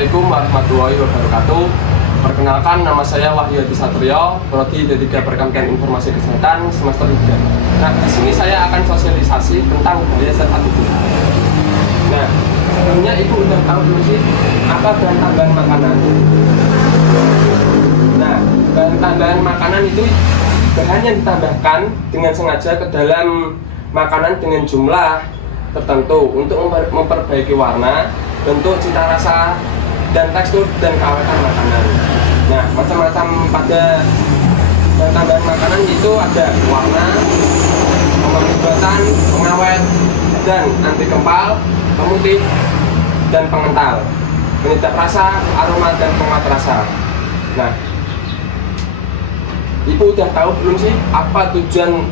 Assalamualaikum warahmatullahi wabarakatuh. Perkenalkan, nama saya Wahyu Hadi Satrio, prodi D3 Perkembangan Informasi Kesehatan semester 3. Nah, di sini saya akan sosialisasi tentang bahaya zat adiktif. Nah, sebelumnya Ibu udah tahu belum sih apa bahan tambahan makanan? Nah, bahan tambahan makanan itu bahan yang ditambahkan dengan sengaja ke dalam makanan dengan jumlah tertentu untuk memperbaiki warna, bentuk, cita rasa, dan tekstur dan keawetan makanan. Nah, macam-macam pada bahan tambahan makanan itu ada warna, pemanis buatan, pengawet, dan anti kempal, pemutih, dan pengental, penyedap rasa, aroma, dan penguat rasa. Nah, Ibu udah tahu belum sih apa tujuan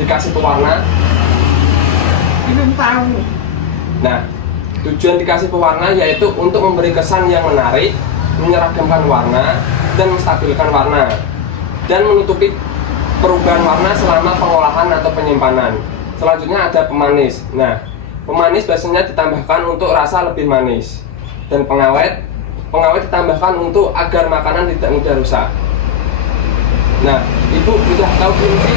dikasih pewarna? Belum tahu. Nah, tujuan dikasih pewarna yaitu untuk memberi kesan yang menarik, menyeragamkan warna, dan menstabilkan warna, dan menutupi perubahan warna selama pengolahan atau penyimpanan. Selanjutnya ada pemanis. Nah, pemanis biasanya ditambahkan untuk rasa lebih manis, dan pengawet ditambahkan untuk agar makanan tidak mudah rusak. Nah, Ibu sudah tahu belum sih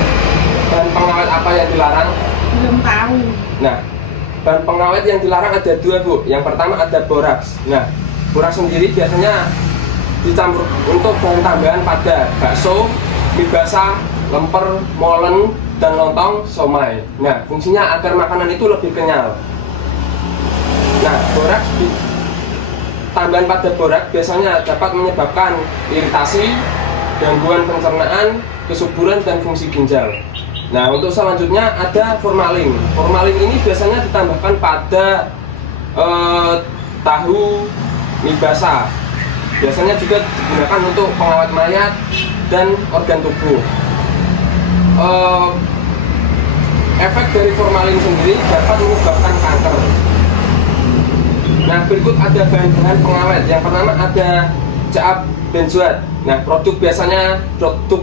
bahan pengawet apa yang dilarang? Belum tahu. Nah, bahan pengawet yang dilarang ada dua, Bu. Yang pertama ada boraks. Nah, boraks sendiri biasanya dicampur untuk bahan tambahan pada bakso, mie basah, lemper, molen, dan lontong, somai. Nah, fungsinya agar makanan itu lebih kenyal. Nah, boraks tambahan pada boraks biasanya dapat menyebabkan iritasi, gangguan pencernaan, kesuburan, dan fungsi ginjal. Nah, untuk selanjutnya ada formalin. Formalin ini biasanya ditambahkan pada tahu, mie basah. Biasanya juga digunakan untuk pengawet mayat dan organ tubuh. Efek dari formalin sendiri dapat menyebabkan kanker. Nah, berikut ada bahan-bahan pengawet. Yang pertama ada caab benzoat. Nah, produk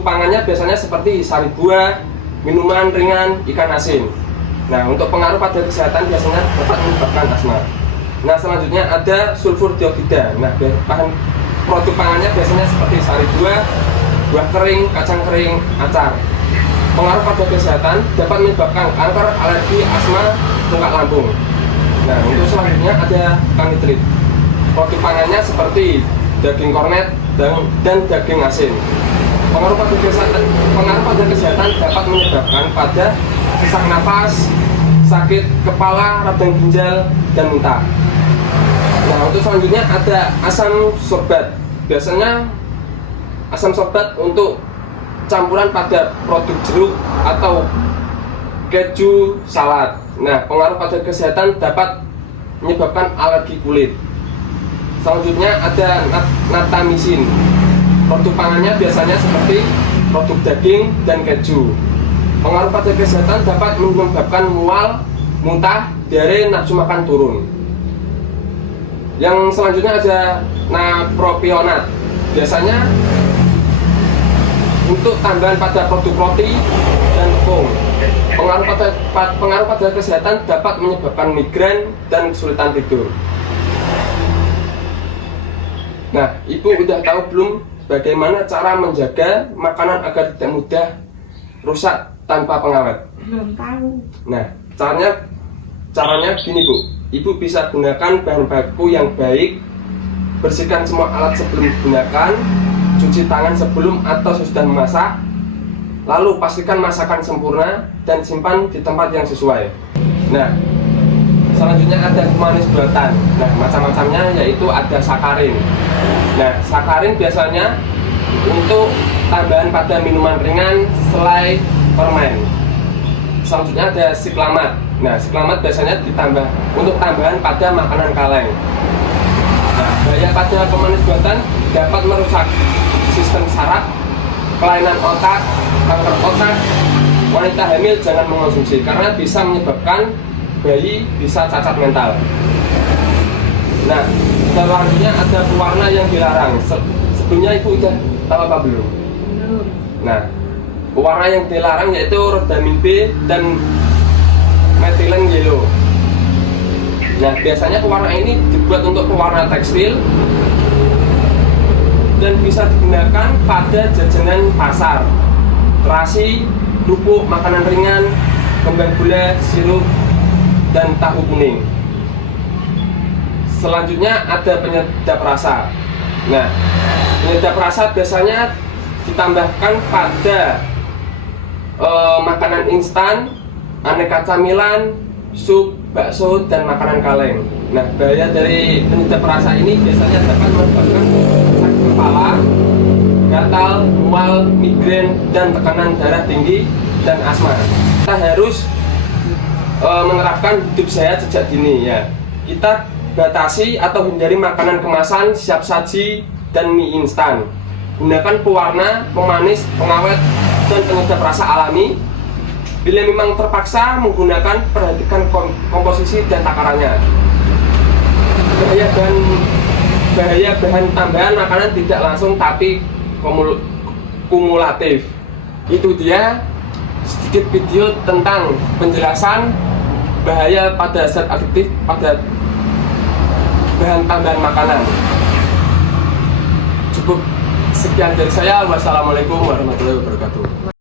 pangannya biasanya seperti sari buah, minuman ringan, ikan asin. Nah, untuk pengaruh pada kesehatan biasanya dapat menyebabkan asma. Nah, selanjutnya ada sulfur dioksida. Nah, bahan produk pangannya biasanya seperti sari buah, buah kering, kacang kering, acar. Pengaruh pada kesehatan dapat menyebabkan kanker, alergi, asma, bengkak lambung. Nah, untuk selanjutnya ada kanitrit. Produk pangannya seperti daging kornet dan daging asin. Pengaruh pada kesehatan dapat menyebabkan pada sesak napas, sakit kepala, radang ginjal, dan muntah. Nah, untuk selanjutnya ada asam sorbat. Biasanya asam sorbat untuk campuran pada produk jeruk atau keju salad. Nah, pengaruh pada kesehatan dapat menyebabkan alergi kulit. Selanjutnya ada natamicin. Produk pangannya biasanya seperti produk daging dan keju. Pengaruh pada kesehatan dapat menyebabkan mual, muntah, diare, nafsu makan turun. Yang selanjutnya ada napropionat. Biasanya untuk tambahan pada produk roti dan tepung. Pengaruh pada kesehatan dapat menyebabkan migrain dan kesulitan tidur. Nah, Ibu udah tahu belum bagaimana cara menjaga makanan agar tidak mudah rusak tanpa pengawet? Belum tahu. Nah, caranya gini, Bu. Ibu bisa gunakan bahan baku yang baik, bersihkan semua alat sebelum digunakan, cuci tangan sebelum atau sesudah memasak, lalu pastikan masakan sempurna dan simpan di tempat yang sesuai. Nah, selanjutnya ada pemanis buatan. Nah, macam-macamnya yaitu ada sakarin. Nah, sakarin biasanya untuk tambahan pada minuman ringan, selai, permen. Selanjutnya ada siklamat. Nah, siklamat biasanya ditambah untuk tambahan pada makanan kaleng. Nah, bahaya pada pemanis buatan dapat merusak sistem saraf, kelainan otak, kanker otak. Wanita hamil jangan mengonsumsi karena bisa menyebabkan bayi bisa cacat mental. Nah, selanjutnya ada pewarna yang dilarang. Sebelumnya Ibu udah tahu apa belum? Belum. Nah, pewarna yang dilarang yaitu rhodamin B dan methylene yellow. Nah, biasanya pewarna ini dibuat untuk pewarna tekstil dan bisa digunakan pada jajanan pasar, terasi, kerupuk, makanan ringan, kembang gula, sirup, dan tahu kuning. Selanjutnya ada penyedap rasa. Nah, penyedap rasa biasanya ditambahkan pada makanan instan, aneka camilan, sup, bakso, dan makanan kaleng. Nah, bahaya dari penyedap rasa ini biasanya dapat menyebabkan sakit kepala, gatal, mual, migrain, dan tekanan darah tinggi dan asma. Kita harus menerapkan hidup sehat sejak dini ya. Kita batasi atau hindari makanan kemasan, siap saji, dan mie instan. Gunakan pewarna, pemanis, pengawet, dan penyedap rasa alami. Bila memang terpaksa menggunakan, perhatikan komposisi dan takarannya. Bahaya bahan tambahan makanan tidak langsung tapi kumulatif. Itu dia sedikit video tentang penjelasan bahaya pada zat adiktif pada bahan tambahan makanan. Cukup sekian dari saya. Wassalamualaikum warahmatullahi wabarakatuh.